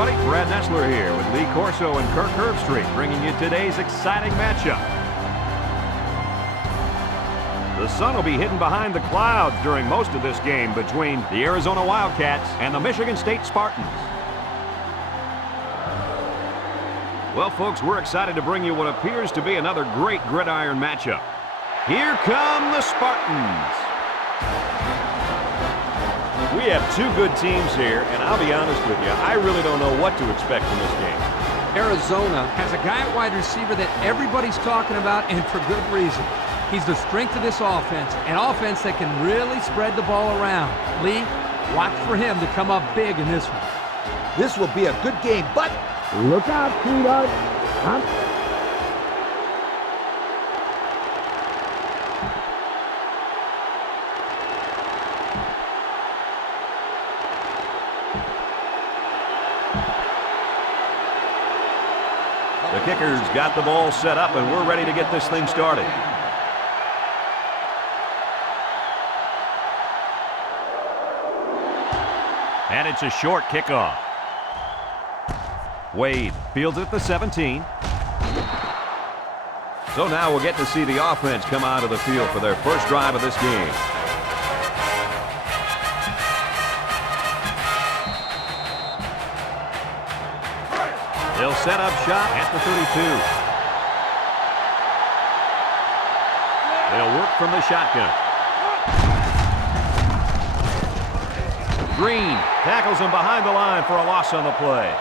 everybody. Brad Nessler here with Lee Corso and Kirk Herbstreit bringing you today's exciting matchup. The sun will be hidden behind the clouds during most of this game between the Arizona Wildcats and the Michigan State Spartans. Well, folks, we're excited to bring you what appears to be another great gridiron matchup. Here come the Spartans. We have two good teams here, and I'll be honest with you, I really don't know what to expect from this game. Arizona has a guy at wide receiver that everybody's talking about, and for good reason. He's the strength of this offense, an offense that can really spread the ball around. Lee, watch for him to come up big in this one. This will be a good game, but look out, sweetheart. The kicker's got the ball set up, and we're ready to get this thing started. And it's a short kickoff. Wade fields it at the 17. So now we'll get to see the offense come out of the field for their first drive of this game. They'll set up shop at the 32. They'll work from the shotgun. Green tackles him behind the line for a loss on the play.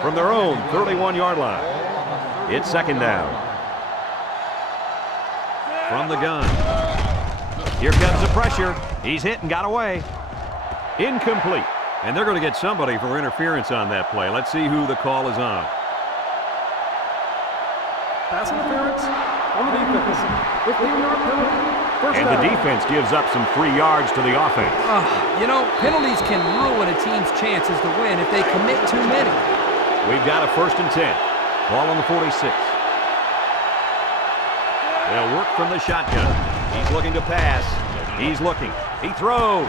From their own 31-yard line, it's second down. From the gun. Here comes the pressure. He's hit and got away. Incomplete. And they're going to get somebody for interference on that play. Let's see who the call is on. Pass interference on the defense. 15-yard penalty. And the defense gives up some free yards to the offense. You know, penalties can ruin a team's chances to win if they commit too many. We've got a 1st and 10. Ball on the 46. They'll work from the shotgun. He's looking to pass. He's looking. He throws.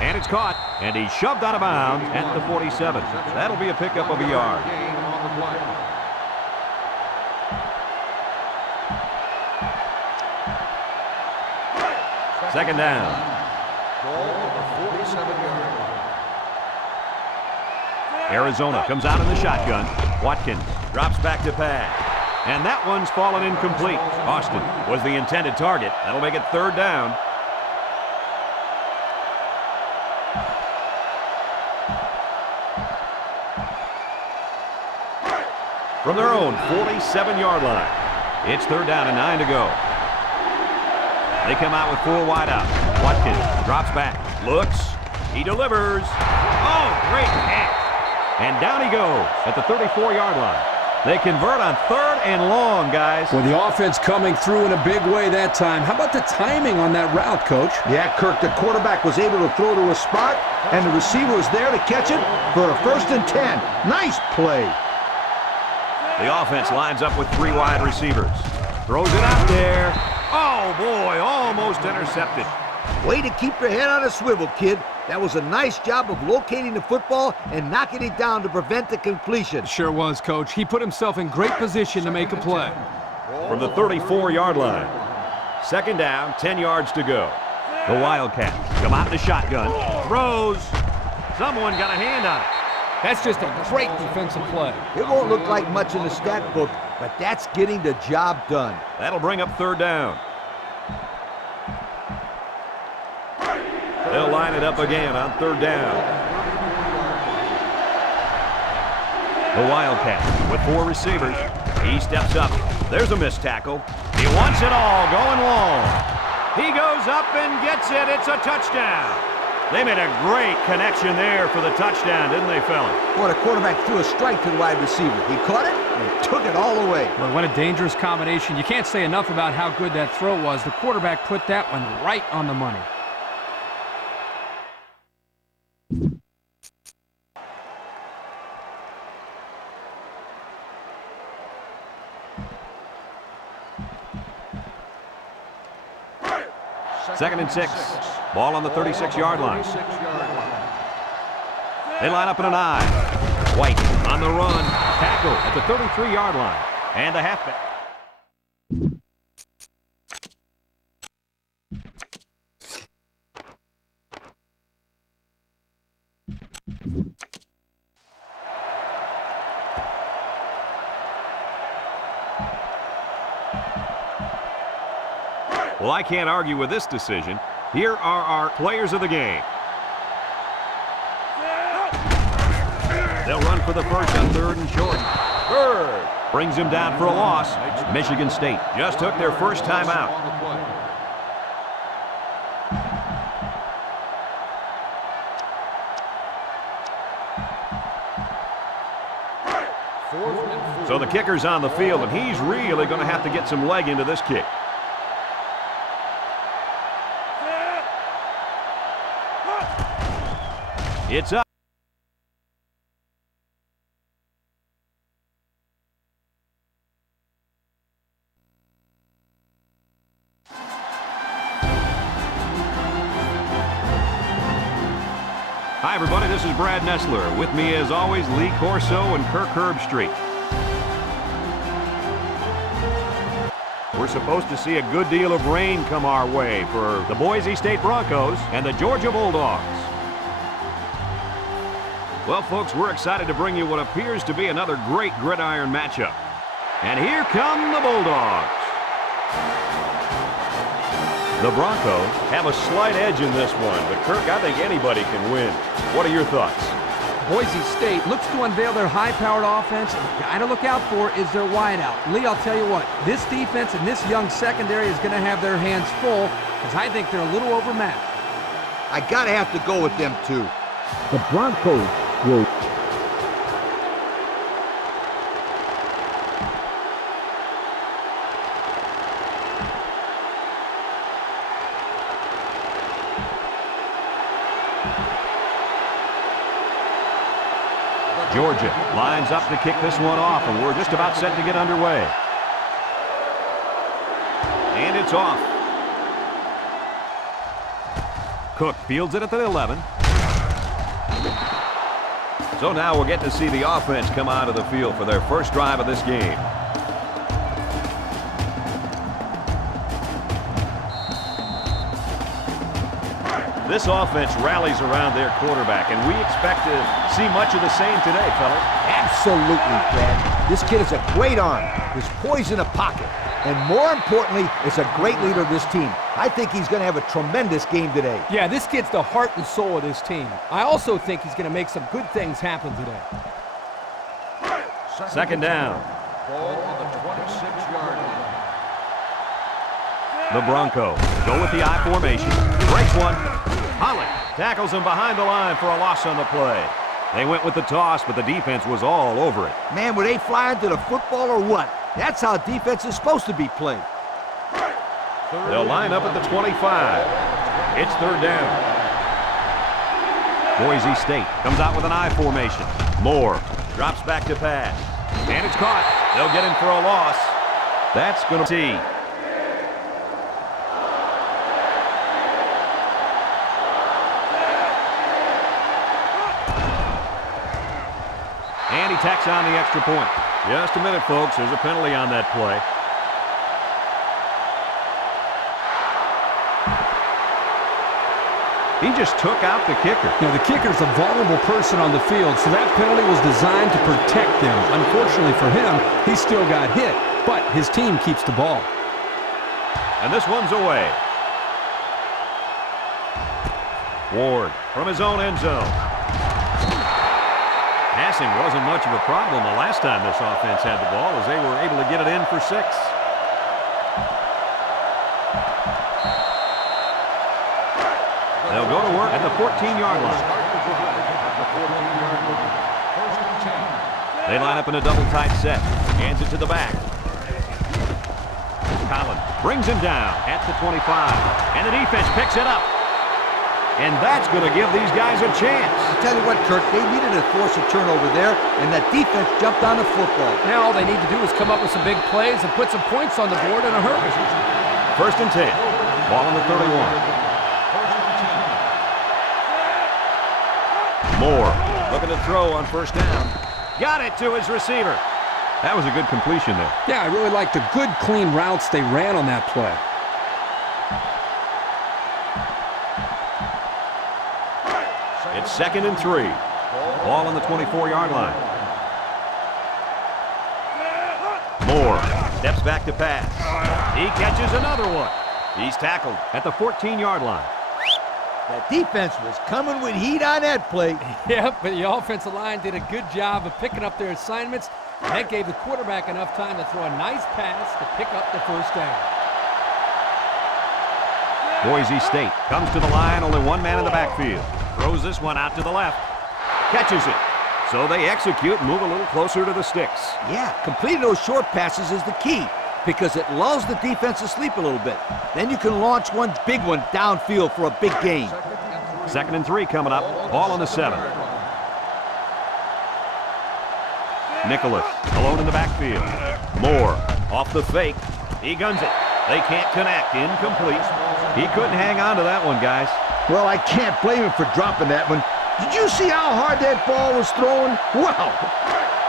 And it's caught. And he's shoved out of bounds at the 47. That'll be a pickup of a yard. Second down. Arizona comes out in the shotgun. Watkins drops back to pass. And that one's fallen incomplete. Austin was the intended target. That'll make it third down. From their own 47-yard line. It's third down and 9 to go. They come out with 4 wide out. Watkins drops back, looks, he delivers. Oh, great catch. And down he goes at the 34-yard line. They convert on 3rd and long, guys. Well, the offense coming through in a big way that time. How about the timing on that route, Coach? Yeah, Kirk, the quarterback was able to throw to a spot, and the receiver was there to catch it for a 1st and 10. Nice play. The offense lines up with 3 wide receivers. Throws it out there. Oh, boy, almost intercepted. Way to keep your head on a swivel, kid. That was a nice job of locating the football and knocking it down to prevent the completion. Sure was, Coach. He put himself in great position to make a play. From the 34-yard line. Second down, 10 yards to go. The Wildcats come out in the shotgun. Throws. Someone got a hand on it. That's just a great defensive play. It won't look like much in the stat book, but that's getting the job done. That'll bring up third down. They'll line it up again on third down. The Wildcats with 4 receivers. He steps up. There's a missed tackle. He wants it all going long. He goes up and gets it. It's a touchdown. They made a great connection there for the touchdown, didn't they, fellas? Boy, the quarterback threw a strike to the wide receiver. He caught it and took it all the way. Well, what a dangerous combination. You can't say enough about how good that throw was. The quarterback put that one right on the money. 2nd and 6. Ball on the 36-yard line. They line up in an I. White on the run. Tackle at the 33-yard line. And a halfback. Well, I can't argue with this decision. Here are our players of the game. They'll run for the first on 3rd and short. Bird brings him down for a loss. Michigan State just took their first time out. So the kicker's on the field, and he's really going to have to get some leg into this kick. It's up. Hi, everybody. This is Brad Nessler. With me, as always, Lee Corso and Kirk Herbstreit. We're supposed to see a good deal of rain come our way for the Boise State Broncos and the Georgia Bulldogs. Well, folks, we're excited to bring you what appears to be another great gridiron matchup. And here come the Bulldogs. The Broncos have a slight edge in this one, but Kirk, I think anybody can win. What are your thoughts? Boise State looks to unveil their high-powered offense, and the guy to look out for is their wideout. Lee, I'll tell you what, this defense and this young secondary is going to have their hands full because I think they're a little overmatched. I got to have to go with them, too. The Broncos will... Georgia lines up to kick this one off, and we're just about set to get underway. And it's off. Cook fields it at the 11. So now we'll get to see the offense come out of the field for their first drive of this game. This offense rallies around their quarterback, and we expect to see much of the same today, fellas. Absolutely, Brad. This kid is a great arm. He's poised in a pocket. And more importantly, is a great leader of this team. I think he's going to have a tremendous game today. Yeah, this kid's the heart and soul of this team. I also think he's going to make some good things happen today. 2nd down. Ball on the 26-yard line. The Broncos go with the I formation. Breaks one. Holland tackles him behind the line for a loss on the play. They went with the toss, but the defense was all over it. Man, were they flying to the football or what? That's how defense is supposed to be played. They'll line up at the 25. It's 3rd down. Boise State comes out with an I formation. Moore drops back to pass. And it's caught. They'll get him for a loss. That's going to see. And he tacks on the extra point. Just a minute, folks. There's a penalty on that play. He just took out the kicker. Now, the kicker's a vulnerable person on the field, so that penalty was designed to protect them. Unfortunately for him, he still got hit, but his team keeps the ball. And this one's away. Ward from his own end zone. Passing wasn't much of a problem the last time this offense had the ball, as they were able to get it in for 6. They'll go to work at the 14-yard line. They line up in a double tight set. Hands it to the back. Collins brings him down at the 25. And the defense picks it up. And that's going to give these guys a chance. I'll tell you what, Kirk, they needed to force a turnover there, and that defense jumped on the football. Now all they need to do is come up with some big plays and put some points on the board in a hurry. 1st and 10. Ball on the 31. Moore looking to throw on first down. Got it to his receiver. That was a good completion there. Yeah, I really like the good, clean routes they ran on that play. It's 2nd and 3. Ball on the 24-yard line. Moore steps back to pass. He catches another one. He's tackled at the 14-yard line. That defense was coming with heat on that play. Yep, but the offensive line did a good job of picking up their assignments. And that gave the quarterback enough time to throw a nice pass to pick up the first down. Boise State comes to the line, only one man in the backfield. Throws this one out to the left. Catches it. So they execute and move a little closer to the sticks. Yeah, completing those short passes is the key because it lulls the defense to sleep a little bit. Then you can launch one big one downfield for a big gain. 2nd and 3 coming up. Ball on the 7. Nicholas alone in the backfield. Moore off the fake. He guns it. They can't connect. Incomplete. He couldn't hang on to that one, guys. Well, I can't blame him for dropping that one. Did you see how hard that ball was thrown? Wow!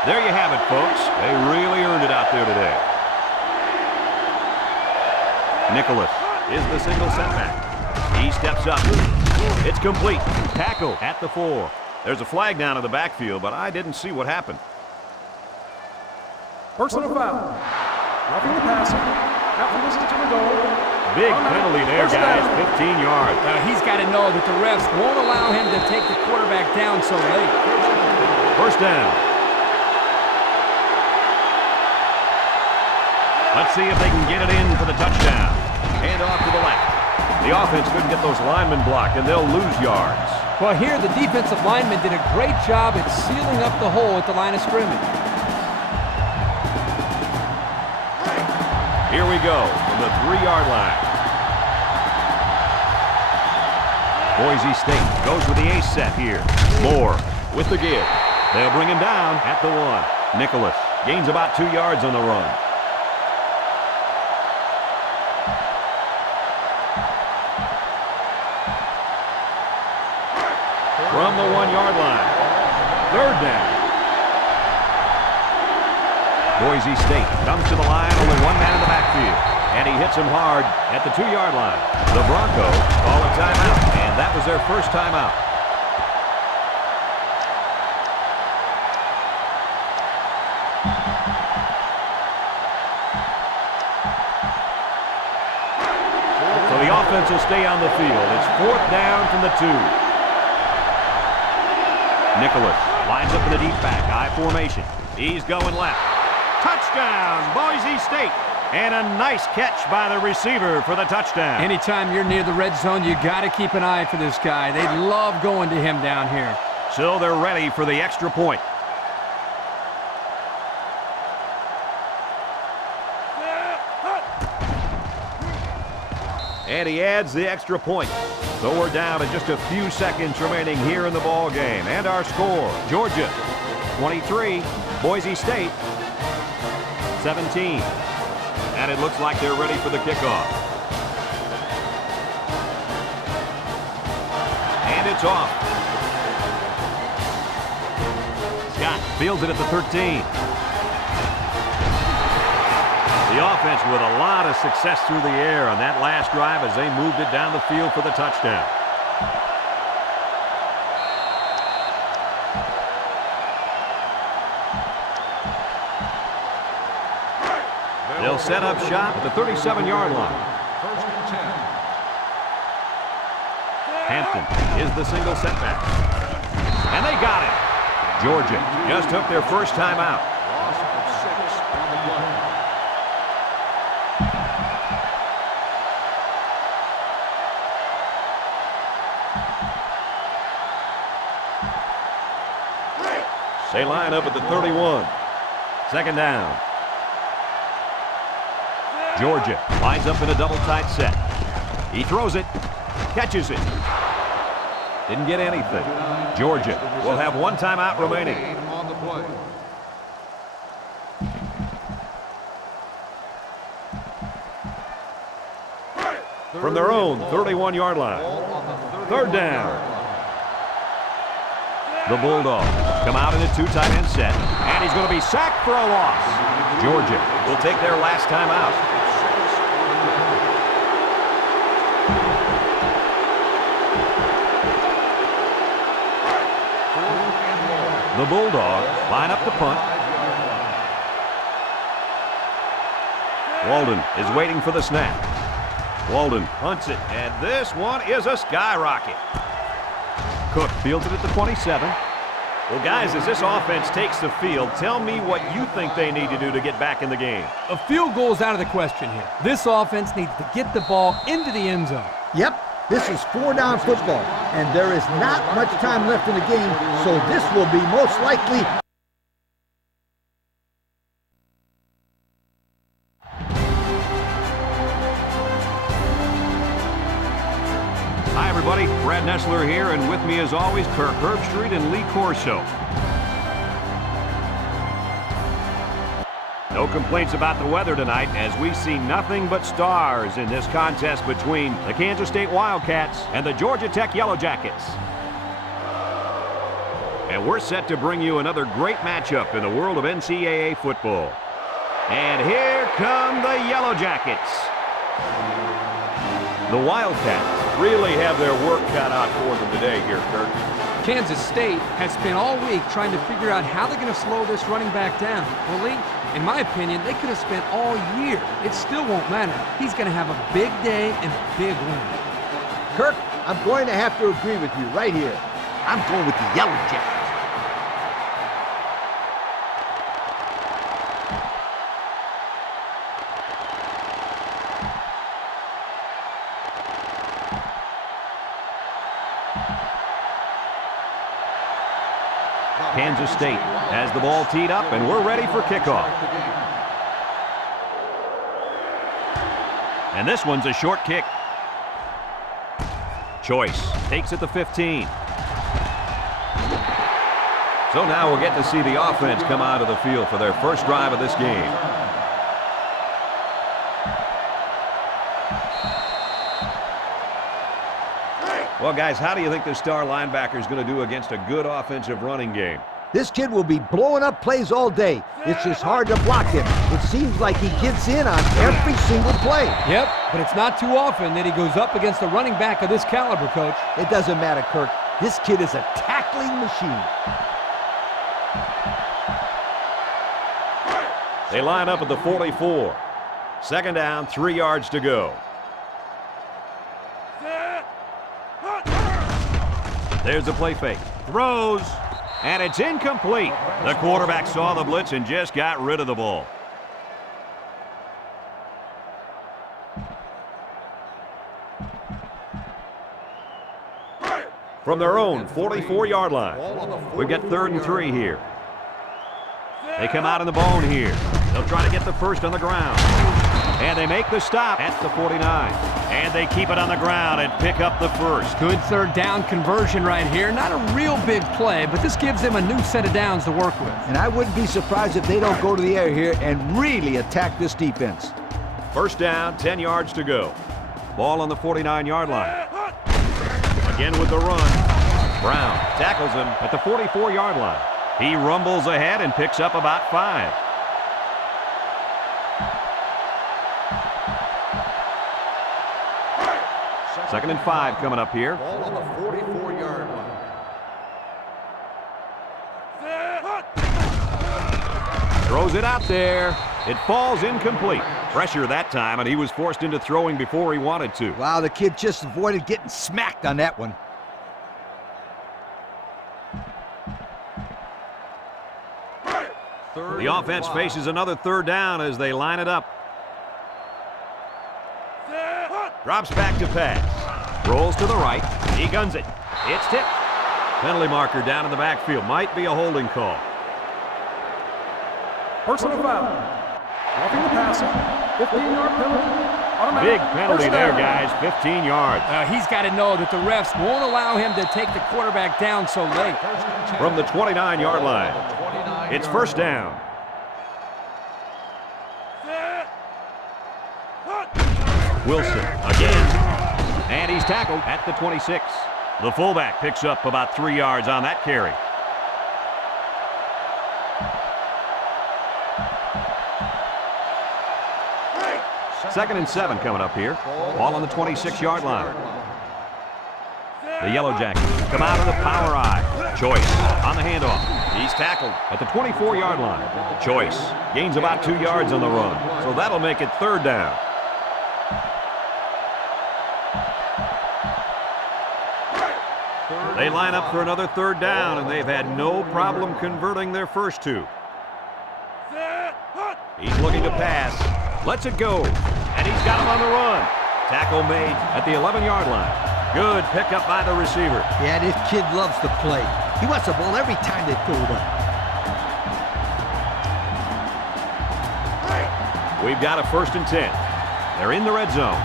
There you have it, folks. They really earned it out there today. Nicholas is the single setback. He steps up. It's complete. Tackle at the 4. There's a flag down in the backfield, but I didn't see what happened. Personal foul. Roughing the passer. After this to the goal. Big penalty there, guys. 15 yards. He's got to know that the refs won't allow him to take the quarterback down so late. First down. Let's see if they can get it in for the touchdown. Hand off to the left. The offense couldn't get those linemen blocked, and they'll lose yards. Well, here the defensive lineman did a great job at sealing up the hole at the line of scrimmage. Here we go from the 3-yard line. Boise State goes with the ace set here. Moore with the give. They'll bring him down at the 1. Nicholas gains about 2 yards on the run. From the 1-yard line. 3rd down. Boise State comes to the line, only one man in the backfield. And he hits him hard at the 2-yard line. The Broncos call a timeout, and that was their first timeout. So the offense will stay on the field. It's 4th down from the 2. Nicholas lines up in the deep back, I formation. He's going left. Touchdown, Boise State. And a nice catch by the receiver for the touchdown. Anytime you're near the red zone, you got to keep an eye for this guy. They love going to him down here. So they're ready for the extra point. And he adds the extra point. So we're down to just a few seconds remaining here in the ball game. And our score, Georgia 23, Boise State 17. And it looks like they're ready for the kickoff. And it's off. Scott fields it at the 13. The offense with a lot of success through the air on that last drive as they moved it down the field for the touchdown. They'll set up shop at the 37-yard line. First and 10. Hampton is the single setback. And they got it. Georgia just took their first time out. Loss of 6 on the play. They line up at the 31. 2nd down. Georgia lines up in a double tight set. He throws it, catches it. Didn't get anything. Georgia will have one timeout remaining. On the play. From their own 31-yard line. 3rd down. The Bulldogs come out in a two tight end set, and he's going to be sacked for a loss. Georgia will take their last time out. The Bulldogs line up the punt. Walden is waiting for the snap. Walden punts it, and this one is a skyrocket. Cook fields it at the 27. Well, guys, as this offense takes the field, tell me what you think they need to do to get back in the game. A field goal is out of the question here. This offense needs to get the ball into the end zone. Yep, this is four-down football, and there is not much time left in the game, so this will be most likely. Hi, everybody. Brad Nessler here, and with me, as always, Kirk Herbstreit and Lee Corso. No complaints about the weather tonight, as we see nothing but stars in this contest between the Kansas State Wildcats and the Georgia Tech Yellow Jackets. And we're set to bring you another great matchup in the world of NCAA football. And here come the Yellow Jackets. The Wildcats really have their work cut out for them today here, Kirk. Kansas State has spent all week trying to figure out how they're going to slow this running back down. Well, Lee, in my opinion, they could have spent all year. It still won't matter. He's going to have a big day and a big win. Kirk, I'm going to have to agree with you right here. I'm going with the Yellow Jackets. Kansas State has the ball teed up, and we're ready for kickoff. And this one's a short kick. Choice takes it to 15. So now we'll get to see the offense come out of the field for their first drive of this game. Well, guys, how do you think the star linebacker is going to do against a good offensive running game? This kid will be blowing up plays all day. It's just hard to block him. It seems like he gets in on every single play. Yep, but it's not too often that he goes up against a running back of this caliber, Coach. It doesn't matter, Kirk. This kid is a tackling machine. They line up at the 44. Second down, 3 yards to go. There's the play fake. Throws, and it's incomplete. The quarterback saw the blitz and just got rid of the ball. From their own 44-yard line, we've got 3rd and 3 here. They come out in the bone here. They'll try to get the first on the ground. And they make the stop at the 49. And they keep it on the ground and pick up the first. Good third down conversion right here. Not a real big play, but this gives them a new set of downs to work with. And I wouldn't be surprised if they don't go to the air here and really attack this defense. First down, 10 yards to go. Ball on the 49-yard line. Again with the run. Brown tackles him at the 44-yard line. He rumbles ahead and picks up about 5. Second and 5 coming up here. Ball on the 44-yard line. Throws it out there. It falls incomplete. Pressure that time, and he was forced into throwing before he wanted to. Wow, the kid just avoided getting smacked on that one. The offense faces another third down as they line it up. Drops back to pass. Rolls to the right. He guns it. It's tipped. Penalty marker down in the backfield. Might be a holding call. Personal foul. Roughing the passer. 15-yard penalty. Automatic. Big penalty there, guys. 15 yards. He's got to know that the refs won't allow him to take the quarterback down so late. From the 29-yard line. It's first down. Wilson again. And he's tackled at the 26. The fullback picks up about 3 yards on that carry. Second and 7 coming up here. Ball on the 26-yard line. The Yellow Jackets come out of the power I. Choice on the handoff. He's tackled at the 24-yard line. Choice gains about 2 yards on the run, so that'll make it third down. They line up for another third down, and they've had no problem converting their first two. He's looking to pass. Lets it go, and he's got him on the run. Tackle made at the 11-yard line. Good pickup by the receiver. Yeah, this kid loves to play. He wants the ball every time they throw it up. We've got a 1st and 10. They're in the red zone.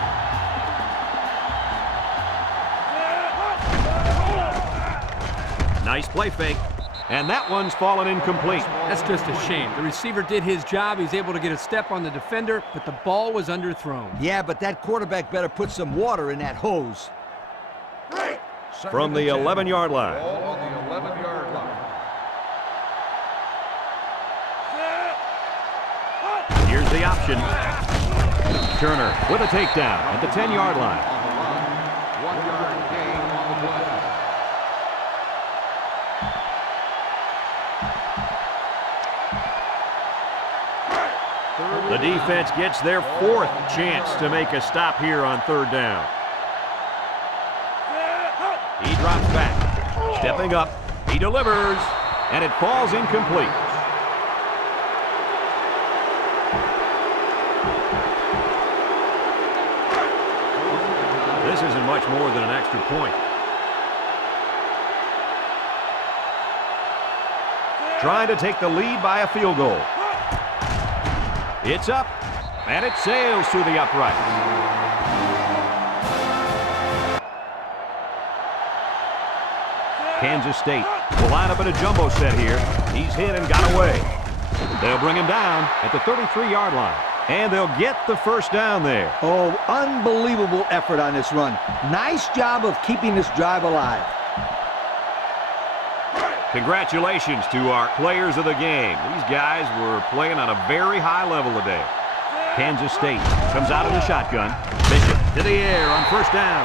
Nice play fake. And that one's fallen incomplete. That's just a shame. The receiver did his job. He's able to get a step on the defender, but the ball was underthrown. Yeah, but that quarterback better put some water in that hose. From the 11-yard line. Ball on the 11-yard line. Here's the option. Turner with a takedown at the 10-yard line. 1-yard gain on the play. The defense gets their 4th chance to make a stop here on third down. He drops back. Stepping up. He delivers. And it falls incomplete. This isn't much more than an extra point. Trying to take the lead by a field goal. It's up, and it sails through the upright. Kansas State will line up in a jumbo set here. He's hit and got away. They'll bring him down at the 33-yard line, and they'll get the first down there. Oh, unbelievable effort on this run. Nice job of keeping this drive alive. Congratulations to our players of the game. These guys were playing on a very high level today. Kansas State comes out in the shotgun. Bishop to the air on first down.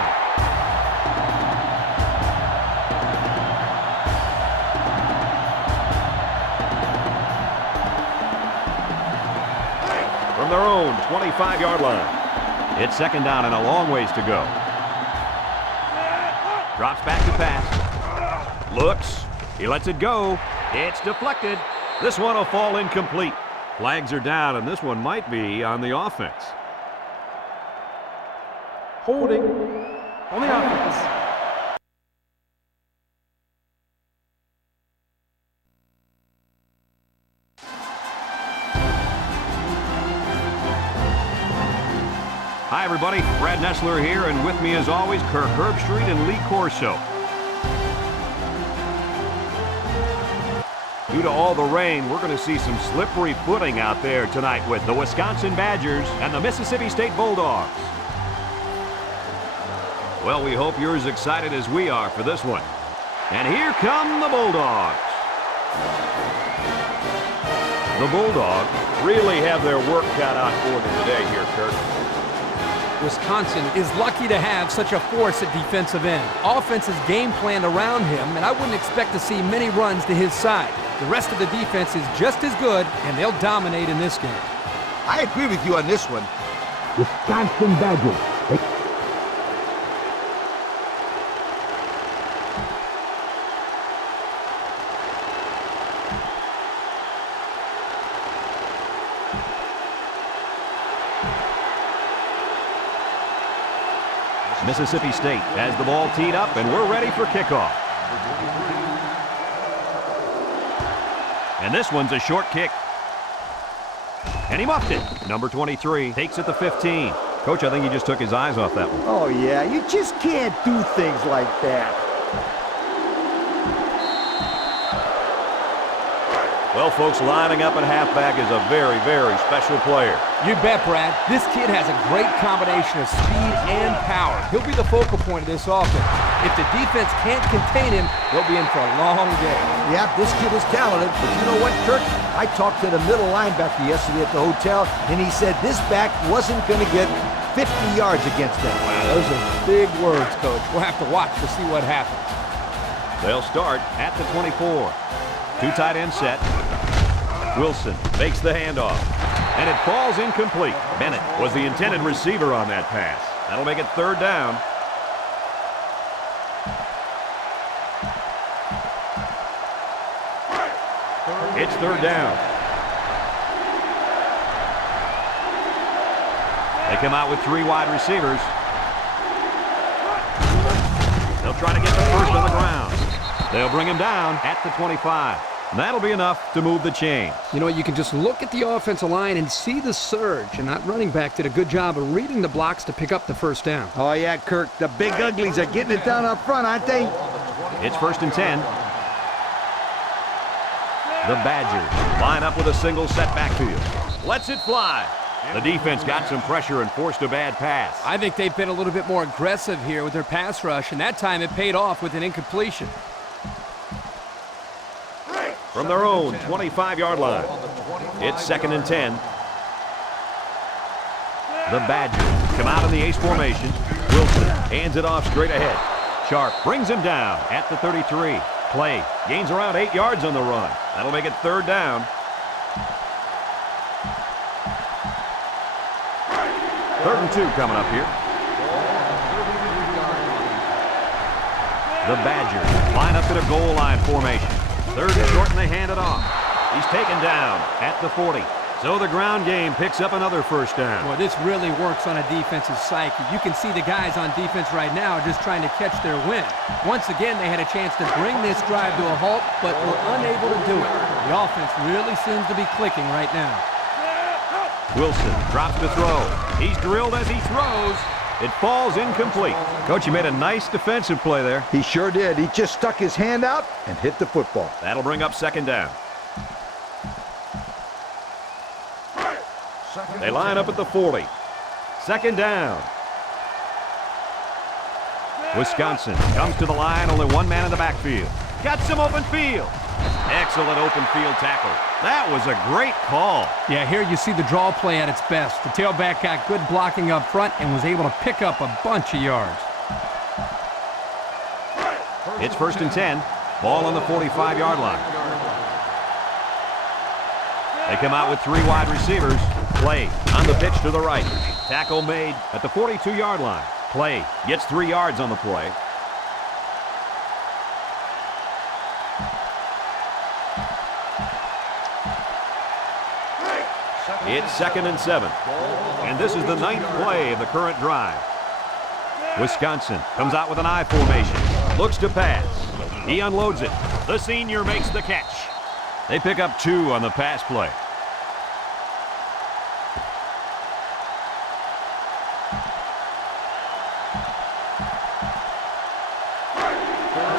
From their own 25-yard line. It's second down and a long ways to go. Drops back to pass. Looks. He lets it go. It's deflected. This one will fall incomplete. Flags are down, and this one might be on the offense. Holding on the offense. Hi, everybody. Brad Nessler here, and with me, as always, Kirk Herbstreit and Lee Corso. Due to all the rain, we're going to see some slippery footing out there tonight with the Wisconsin Badgers and the Mississippi State Bulldogs. Well, we hope you're as excited as we are for this one. And here come the Bulldogs. The Bulldogs really have their work cut out for them today here, Kirk. Wisconsin is lucky to have such a force at defensive end. Offense is game planned around him, and I wouldn't expect to see many runs to his side. The rest of the defense is just as good, and they'll dominate in this game. I agree with you on this one. Wisconsin Badgers. Mississippi State has the ball teed up, and we're ready for kickoff. And this one's a short kick. And he muffed it. Number 23 takes it to 15. Coach, I think he just took his eyes off that one. Oh, yeah, you just can't do things like that. Well, folks, lining up at halfback is a very, very special player. You bet, Brad. This kid has a great combination of speed and power. He'll be the focal point of this offense. If the defense can't contain him, they'll be in for a long day. Yeah, this kid is talented, but you know what, Kirk? I talked to the middle linebacker yesterday at the hotel, and he said this back wasn't going to get 50 yards against them. Wow, those are big words, Coach. We'll have to watch to see what happens. They'll start at the 24. Two tight end set. Wilson makes the handoff, and it falls incomplete. Bennett was the intended receiver on that pass. That'll make it third down. It's third down. They come out with three wide receivers. They'll try to get the first on the ground. They'll bring him down at the 25. That'll be enough to move the chains. You know, you can just look at the offensive line and see the surge, and that running back did a good job of reading the blocks to pick up the first down. Oh, yeah, Kirk. The big uglies are getting it down up front, aren't they? It's 1st and 10. The Badgers line up with a single set backfield. Lets it fly. The defense got some pressure and forced a bad pass. I think they've been a little bit more aggressive here with their pass rush, and that time it paid off with an incompletion. From their own 25-yard line, it's 2nd and 10. The Badgers come out in the ace formation. Wilson hands it off straight ahead. Sharp brings him down at the 33. Clay gains around 8 yards on the run. That'll make it third down. 3rd and 2 coming up here. The Badgers line up in a goal line formation. 3rd and short, and they hand it off. He's taken down at the 40. So the ground game picks up another first down. Boy, this really works on a defensive psyche. You can see the guys on defense right now just trying to catch their wind. Once again, they had a chance to bring this drive to a halt, but were unable to do it. The offense really seems to be clicking right now. Wilson drops to throw. He's drilled as he throws. It falls incomplete. Coach, you made a nice defensive play there. He sure did. He just stuck his hand out and hit the football. That'll bring up 2nd down. They line up at the 40. 2nd down. Wisconsin comes to the line, only one man in the backfield. Got some open field. Excellent open field tackle. That was a great call. Yeah, here you see the draw play at its best. The tailback got good blocking up front and was able to pick up a bunch of yards. It's 1st and 10. Ball on the 45-yard line. They come out with three wide receivers. Clay on the pitch to the right. Tackle made at the 42-yard line. Clay gets 3 yards on the play. It's 2nd and 7. And this is the 9th play of the current drive. Wisconsin comes out with an I formation. Looks to pass. He unloads it. The senior makes the catch. They pick up 2 on the pass play.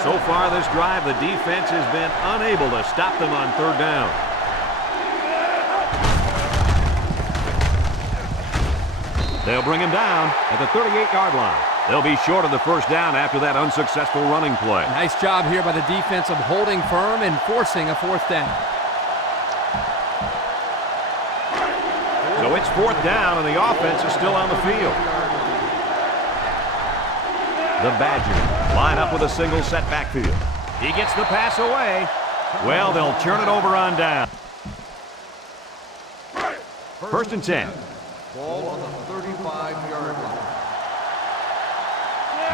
So far this drive, the defense has been unable to stop them on 3rd down. They'll bring him down at the 38-yard line. They'll be short of the first down after that unsuccessful running play. Nice job here by the defense of holding firm and forcing a 4th down. So it's 4th down, and the offense is still on the field. The Badgers line up with a single set backfield. He gets the pass away. Well, they'll turn it over on down. 1st and 10. Ball on the 35-yard line.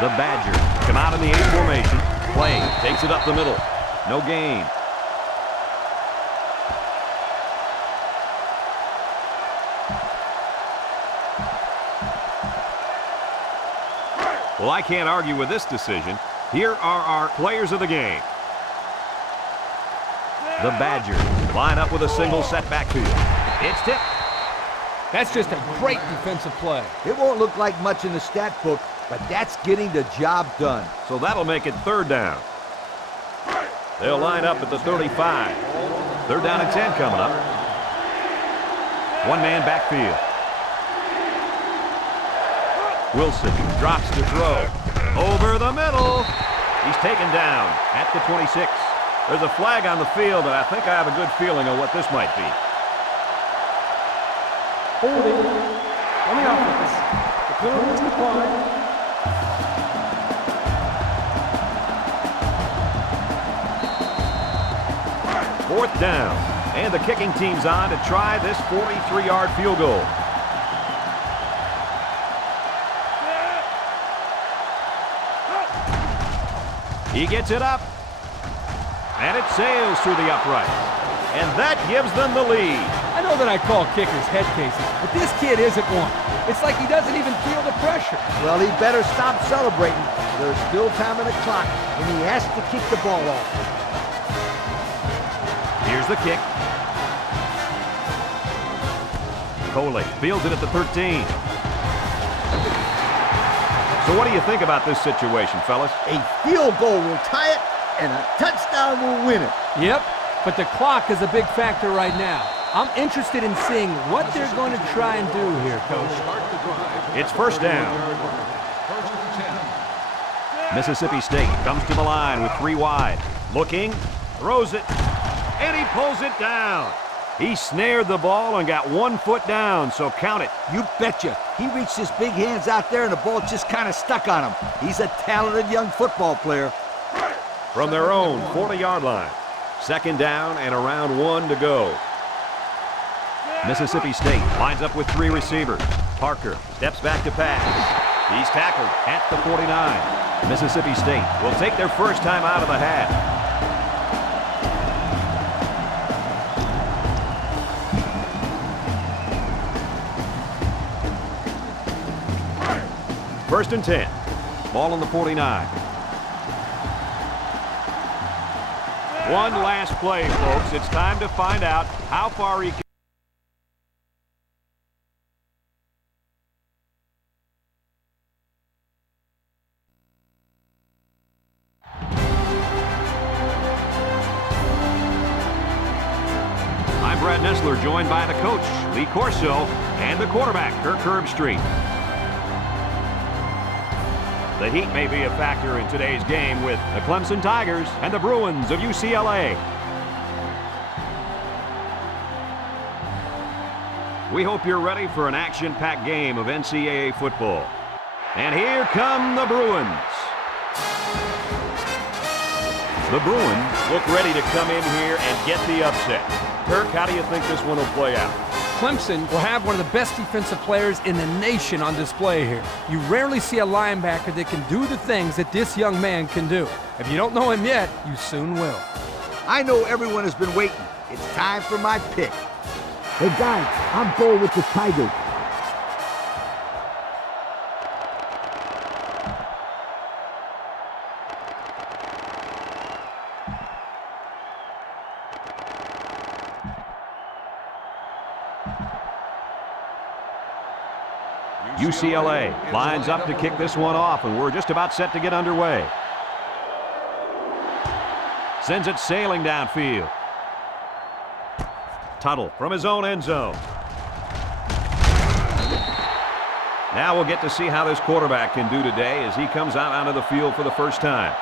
The Badgers come out in the A formation. Clay takes it up the middle. No gain. Well, I can't argue with this decision. Here are our players of the game. The Badgers line up with a single set backfield. It's tipped. That's just a great defensive play. It won't look like much in the stat book, but that's getting the job done. So that'll make it 3rd down. They'll line up at the 35. Third down and 10 coming up. One man backfield. Wilson drops to throw. Over the middle. He's taken down at the 26. There's a flag on the field, and I think I have a good feeling of what this might be. Holding on the offense. The penalty is declined. Fourth down, and the kicking team's on to try this 43-yard field goal. He gets it up, and it sails through the uprights, and that gives them the lead. I know that I call kickers head cases, but this kid isn't one. It's like he doesn't even feel the pressure. Well, he better stop celebrating. There's still time on the clock, and he has to kick the ball off. Here's the kick. Coley fields it at the 13. So what do you think about this situation, fellas? A field goal will tie it, and a touchdown will win it. Yep, but the clock is a big factor right now. I'm interested in seeing what they're going to try and do here, Coach. It's first down. First and 10. Mississippi State comes to the line with 3 wide. Looking, throws it, and he pulls it down. He snared the ball and got 1 foot down, so count it. You betcha. He reached his big hands out there, and the ball just kind of stuck on him. He's a talented young football player. From their own 40-yard line. Second down and around 1 to go. Mississippi State lines up with 3 receivers. Parker steps back to pass. He's tackled at the 49. Mississippi State will take their first time out of the half. First and 10. Ball on the 49. One last play, folks. It's time to find out how far he can. I'm Brad Nessler, joined by the coach, Lee Corso, and the quarterback, Kirk Herbstreit. The heat may be a factor in today's game with the Clemson Tigers and the Bruins of UCLA. We hope you're ready for an action-packed game of NCAA football. And here come the Bruins. The Bruins look ready to come in here and get the upset. Kirk, how do you think this one will play out? Clemson will have one of the best defensive players in the nation on display here. You rarely see a linebacker that can do the things that this young man can do. If you don't know him yet, you soon will. I know everyone has been waiting. It's time for my pick. Hey guys, I'm going with the Tigers. UCLA lines up to kick this one off, and we're just about set to get underway. Sends it sailing downfield. Tuttle from his own end zone. Now we'll get to see how this quarterback can do today as he comes out onto the field for the first time.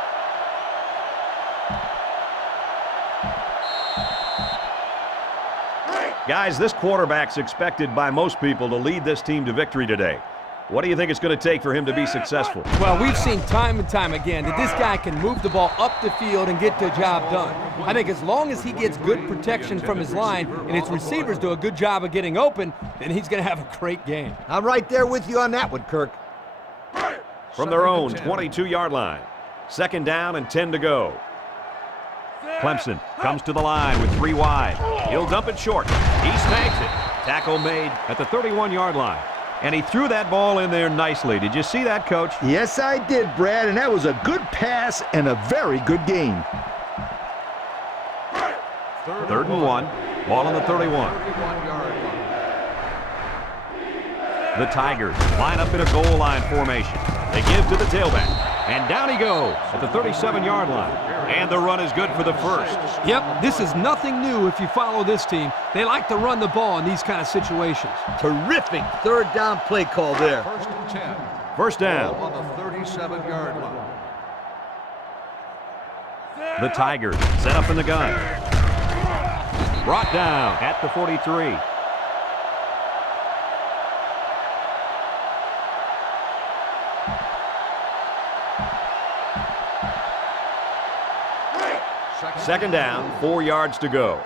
Guys, this quarterback's expected by most people to lead this team to victory today. What do you think it's going to take for him to be successful? Well, we've seen time and time again that this guy can move the ball up the field and get the job done. I think as long as he gets good protection from his line and his receivers do a good job of getting open, then he's going to have a great game. I'm right there with you on that one, Kirk. From their own 22-yard line. Second down and 10 to go. Clemson comes to the line with 3 wide. He'll dump it short. He snags it. Tackle made at the 31-yard line. And he threw that ball in there nicely. Did you see that, Coach? Yes, I did, Brad, and that was a good pass and a very good game. Third and 1. Ball on the 31. The Tigers line up in a goal line formation. They give to the tailback. And down he goes at the 37-yard line. And the run is good for the first. Yep, this is nothing new if you follow this team. They like to run the ball in these kind of situations. Terrific third down play call there. First and 10. First down. On the 37-yard line. The Tigers set up in the gun. Brought down at the 43. Second down, 4 yards to go.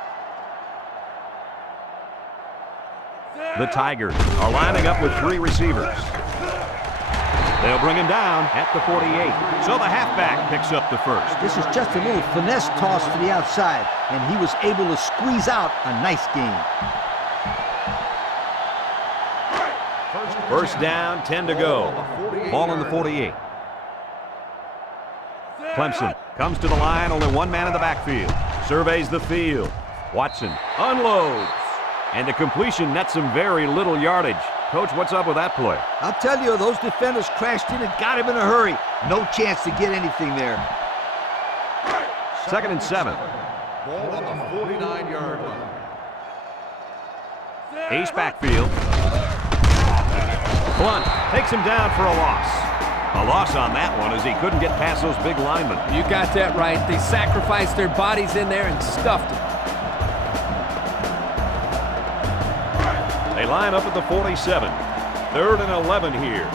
The Tigers are lining up with 3 receivers. They'll bring him down at the 48. So the halfback picks up the first. This is just a little finesse toss to the outside, and he was able to squeeze out a nice gain. First down, 10 to go. Ball on the 48. Clemson comes to the line, only one man in the backfield. Surveys the field. Watson unloads. And the completion nets him very little yardage. Coach, what's up with that play? I'll tell you, those defenders crashed in and got him in a hurry. No chance to get anything there. Second and 7. Ball on the 49-yard line. Ace backfield. Blunt takes him down for a loss. A loss on that one as he couldn't get past those big linemen. You got that right. They sacrificed their bodies in there and stuffed it. They line up at the 47. 3rd and 11 here.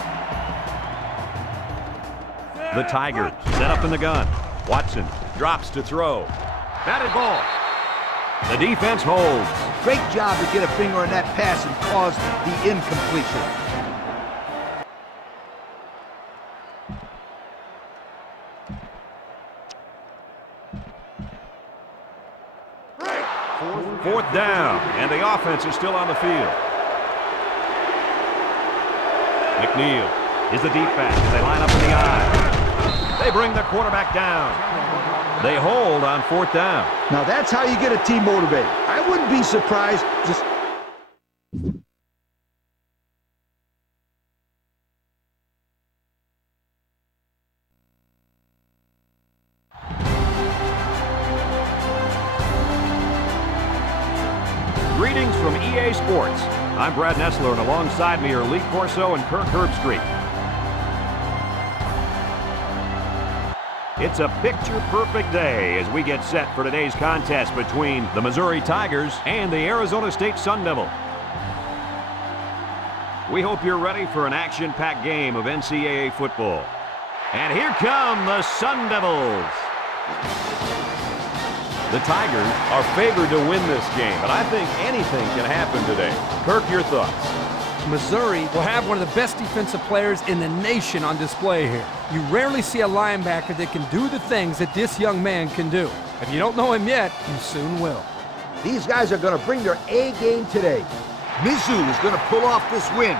The Tigers set up in the gun. Watson drops to throw. Batted ball. The defense holds. Great job to get a finger on that pass and cause the incompletion. Fourth down, and the offense is still on the field. McNeil is the deep back as they line up in the eye. They bring the quarterback down. They hold on 4th down. Now that's how you get a team motivated. I wouldn't be surprised. Just Greetings from EA Sports. I'm Brad Nessler, and alongside me are Lee Corso and Kirk Herbstreit. It's a picture-perfect day as we get set for today's contest between the Missouri Tigers and the Arizona State Sun Devil. We hope you're ready for an action-packed game of NCAA football. And here come the Sun Devils. The Tigers are favored to win this game, but I think anything can happen today. Kirk, your thoughts? Missouri will have one of the best defensive players in the nation on display here. You rarely see a linebacker that can do the things that this young man can do. If you don't know him yet, you soon will. these guys are going to bring their A game today. Mizzou is going to pull off this win.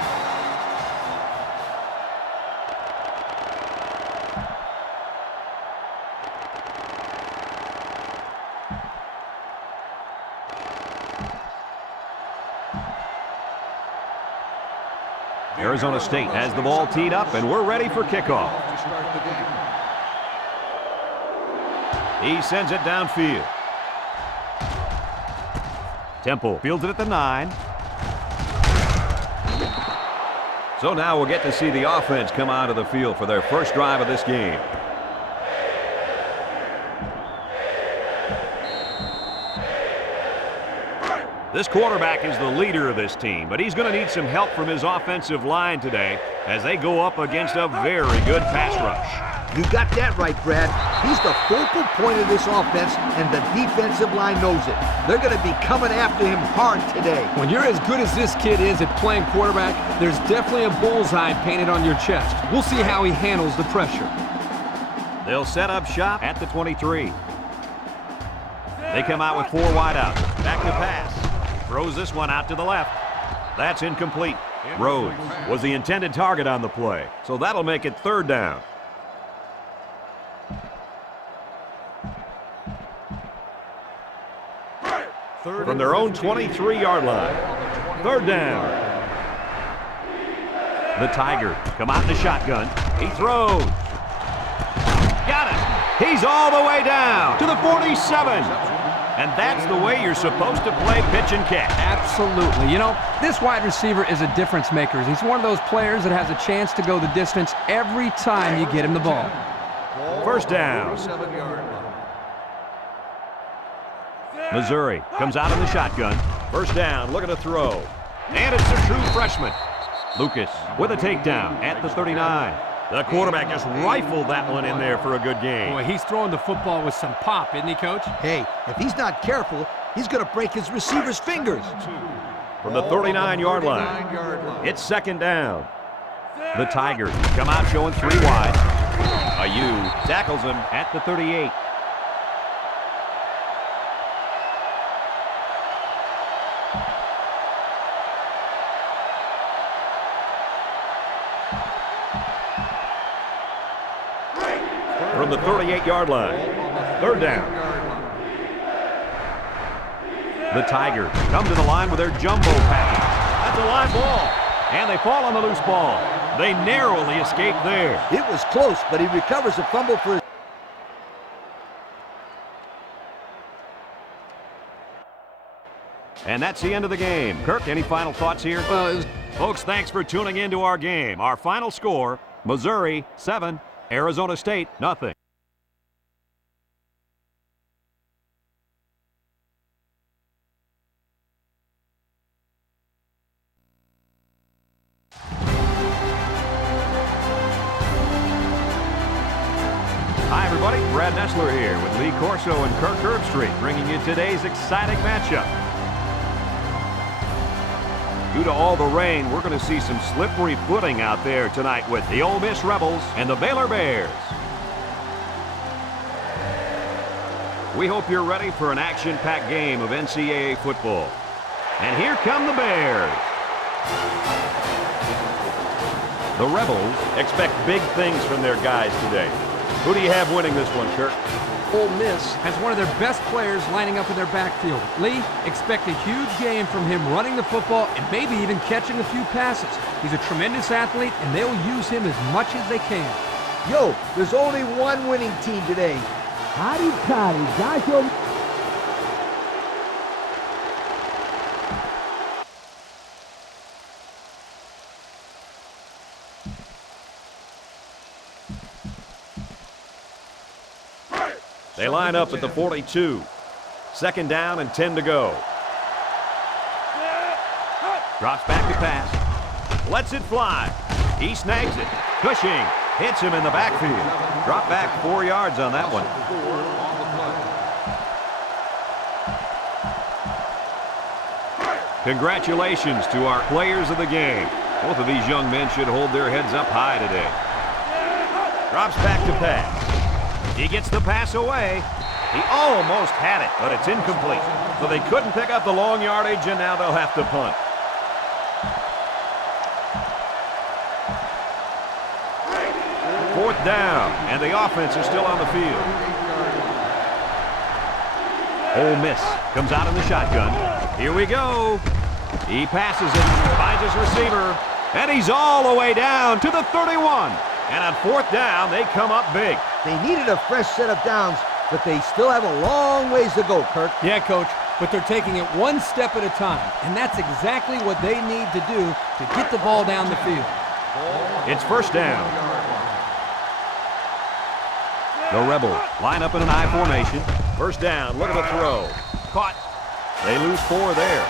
Arizona State has the ball teed up, and we're ready for kickoff. He sends it downfield. Temple fields it at the 9. So now we'll get to see the offense come out of the field for their first drive of this game. This quarterback is the leader of this team, but he's going to need some help from his offensive line today as they go up against a very good pass rush. You got that right, Brad. He's the focal point of this offense, and the defensive line knows it. They're going to be coming after him hard today. When you're as good as this kid is at playing quarterback, there's definitely a bullseye painted on your chest. We'll see how he handles the pressure. They'll set up shop at the 23. They come out with 4 wide out. Back to pass. Throws this one out to the left. That's incomplete. Rhodes was the intended target on the play, so that'll make it 3rd down. From their own 23-yard line. 3rd down. The Tigers come out in the shotgun. He throws. He's all the way down to the 47. And that's the way you're supposed to play pitch and catch. Absolutely. You know, this wide receiver is a difference maker. He's one of those players that has a chance to go the distance every time you get him the ball. First down. Missouri comes out in the shotgun. First down, looking to throw. And it's a true freshman. Lucas with a takedown at the 39. The quarterback just rifled that one in there for a good game. Boy, he's throwing the football with some pop, isn't he, Coach? Hey, if he's not careful, he's going to break his receiver's fingers. From the 39-yard line, it's second down. The Tigers come out showing 3 wide. Ayu tackles him at the 38. From the 38-yard line, third down. The Tigers come to the line with their jumbo package. That's a line ball, and they fall on the loose ball. They narrowly escape there. It was close, but he recovers a fumble for his... And that's the end of the game. Kirk, any final thoughts here? Well, Folks, thanks for tuning into our game. Our final score, Missouri 7, Arizona State, nothing. Hi, everybody. Brad Nessler here with Lee Corso and Kirk Herbstreit, bringing you today's exciting matchup. Due to all the rain, we're going to see some slippery footing out there tonight with the Ole Miss Rebels and the Baylor Bears. We hope you're ready for an action-packed game of NCAA football. And here come the Bears. The Rebels expect big things from their guys today. Who do you have winning this one, Kirk? Ole Miss has one of their best players lining up in their backfield. Lee, expect a huge game from him running the football and maybe even catching a few passes. He's a tremendous athlete, and they'll use him as much as they can. Yo, there's only one winning team today. Hotty toddy, got your... They line up at the 42. Second down and 10 to go. Drops back to pass. Lets it fly. He snags it. Cushing hits him in the backfield. Drop back 4 yards on that one. Congratulations to our players of the game. Both of these young men should hold their heads up high today. Drops back to pass. He gets the pass away. He almost had it, but it's incomplete. So they couldn't pick up the long yardage, and now they'll have to punt. Fourth down, and the offense is still on the field. Ole Miss comes out in the shotgun. Here we go. He passes it, finds his receiver, and he's all the way down to the 31. And on fourth down, they come up big. They needed a fresh set of downs, but they still have a long ways to go, Kirk. Yeah, Coach, but they're taking it one step at a time, and that's exactly what they need to do to get the ball down the field. It's first down. The Rebels line up in an I formation. First down, look at the throw. Caught. They lose 4 there.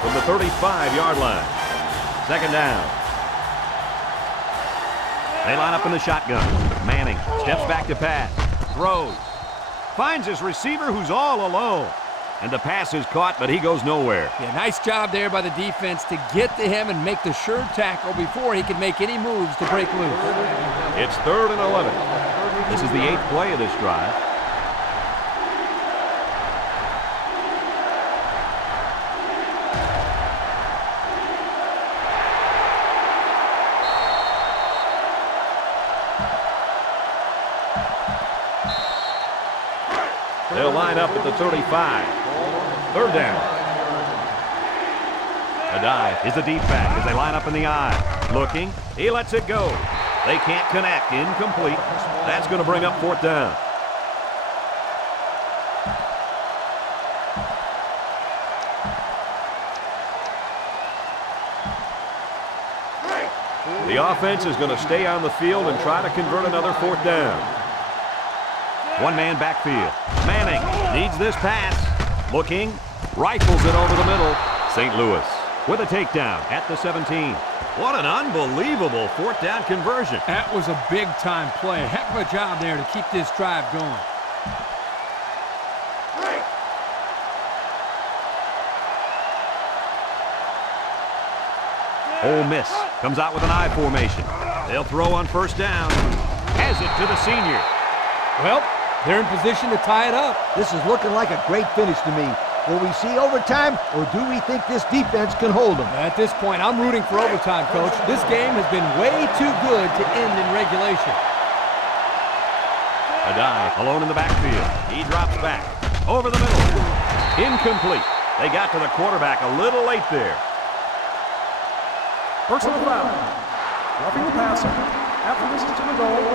From the 35-yard line. Second down. They line up in the shotgun. Manning steps back to pass. Throws. Finds his receiver who's all alone. And the pass is caught, but he goes nowhere. Yeah, nice job there by the defense to get to him and make the sure tackle before he can make any moves to break loose. It's 3rd and 11. This is the 8th play of this drive. They'll line up at the 35. Third down. A dive is the deep back as they line up in the I. Looking. He lets it go. They can't connect. Incomplete. That's going to bring up 4th down. The offense is going to stay on the field and try to convert another 4th down. One-man backfield. Manning needs this pass. Looking. Rifles it over the middle. St. Louis with a takedown at the 17. What an unbelievable 4th down conversion. That was a big-time play. Heck of a job there to keep this drive going. Ole Miss comes out with an I formation. They'll throw on 1st down. Has it to the senior. Well, they're in position to tie it up. This is looking like a great finish to me. Will we see overtime, or do we think this defense can hold them? At this point, I'm rooting for overtime, Coach. This game has been way too good to end in regulation. A dive alone in the backfield. He drops back. Over the middle. Incomplete. They got to the quarterback a little late there. Personal foul. Roughing the passer. After this is to the goal.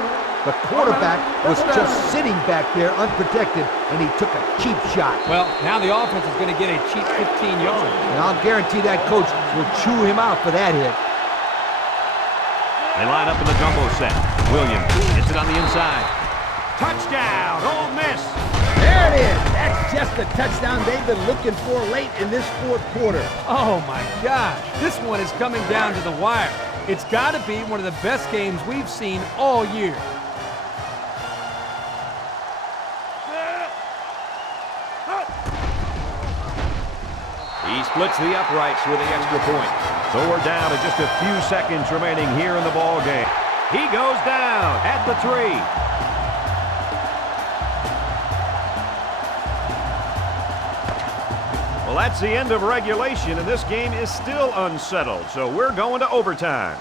The quarterback was just sitting back there unprotected, and he took a cheap shot. Well, now the offense is going to get a cheap 15 yards. And I'll guarantee that coach will chew him out for that hit. They line up in the jumbo set. Williams hits it on the inside. Touchdown, Ole Miss. There it is. That's just the touchdown they've been looking for late in this 4th quarter. Oh, my gosh. This one is coming down to the wire. It's got to be one of the best games we've seen all year. He splits the uprights with the extra point. So we're down to just a few seconds remaining here in the ball game. He goes down at the 3. Well, that's the end of regulation, and this game is still unsettled, so we're going to overtime.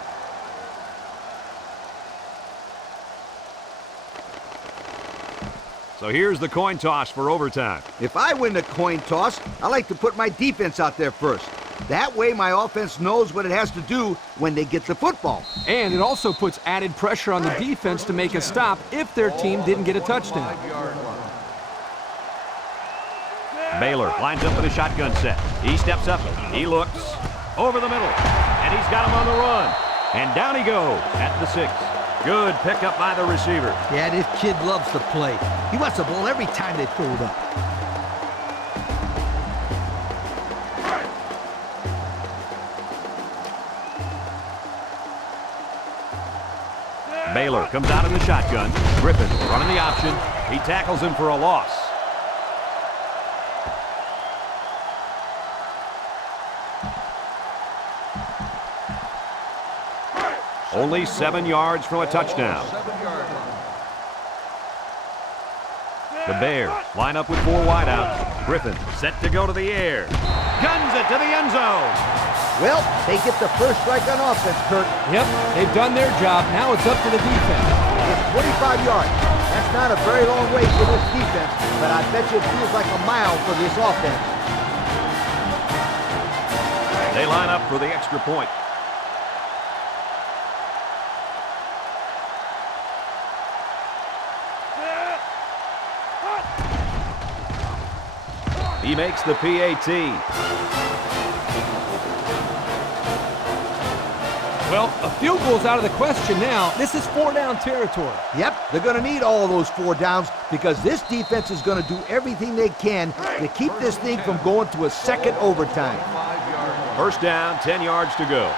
So here's the coin toss for overtime. If I win the coin toss, I like to put my defense out there first. That way my offense knows what it has to do when they get the football. And it also puts added pressure on the defense to make a stop if their team didn't get a touchdown. Baylor lines up with a shotgun set. He steps up. He looks over the middle. And he's got him on the run. And down he goes at the 6. Good pickup by the receiver. Yeah, this kid loves to play. He wants the ball every time they throw it up. Baylor comes out in the shotgun. Griffin running the option. He tackles him for a loss. Only 7 yards from a touchdown. The Bears line up with 4 wideouts. Griffin set to go to the air. Guns it to the end zone. Well, they get the first strike on offense, Kurt. Yep, they've done their job. Now it's up to the defense. It's 25 yards. That's not a very long way for this defense, but I bet you it feels like a mile for this offense. They line up for the extra point. He makes the PAT. Well, a field goal's out of the question now. This is 4-down territory. Yep, they're going to need all those 4 downs because this defense is going to do everything they can to keep this thing from going to a second overtime. First down, 10 yards to go.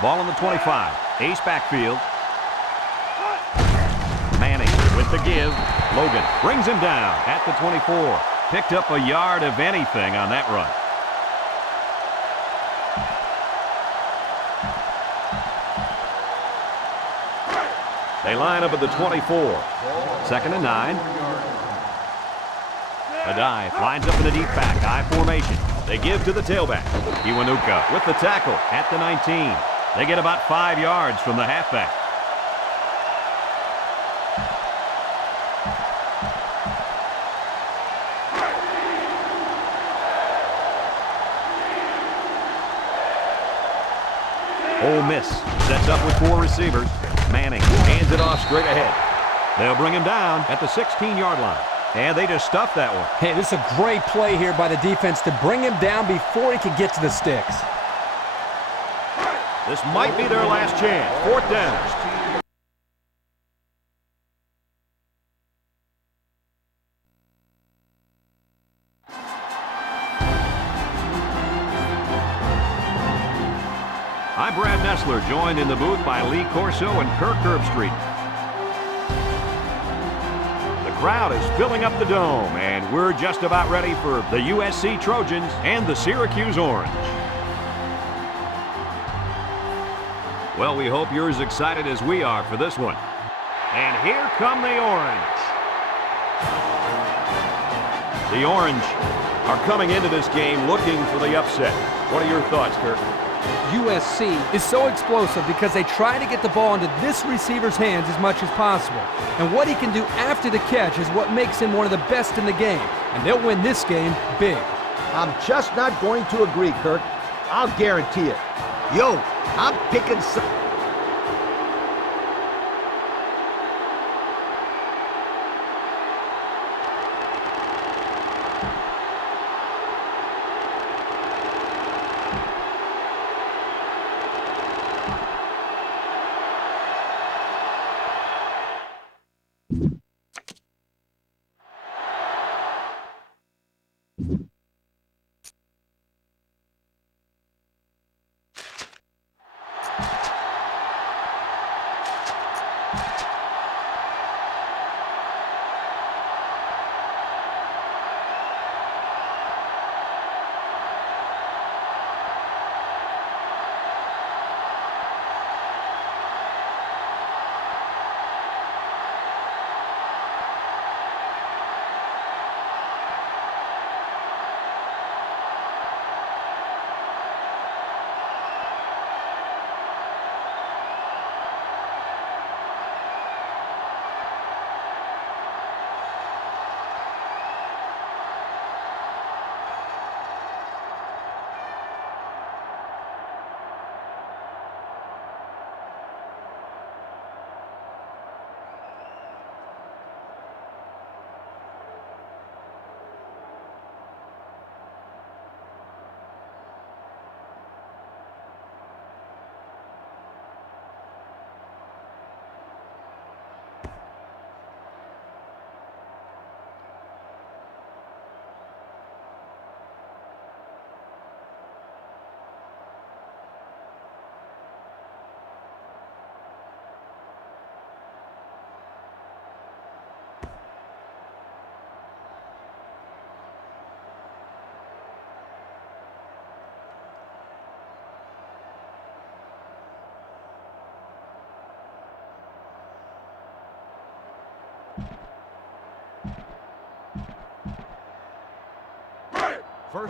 Ball on the 25. Ace backfield. Manning with the give. Logan brings him down at the 24. Picked up a yard of anything on that run. They line up at the 24. 2nd and 9. A dive lines up in the deep back. I formation. They give to the tailback. Iwanuka with the tackle at the 19. They get about 5 yards from the halfback. Ole Miss sets up with 4 receivers. Manning hands it off straight ahead. They'll bring him down at the 16-yard line. And they just stuffed that one. Hey, this is a great play here by the defense to bring him down before he could get to the sticks. This might be their last chance. 4th down. I'm Brad Nessler, joined in the booth by Lee Corso and Kirk Herbstreit. The crowd is filling up the dome, and we're just about ready for the USC Trojans and the Syracuse Orange. Well, we hope you're as excited as we are for this one. And here come the Orange. The Orange are coming into this game looking for the upset. What are your thoughts, Kirk? USC is so explosive because they try to get the ball into this receiver's hands as much as possible. And what he can do after the catch is what makes him one of the best in the game. And they'll win this game big. I'm just not going to agree, Kirk. I'll guarantee it. Yo, I'm picking some...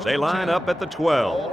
They line up at the 12.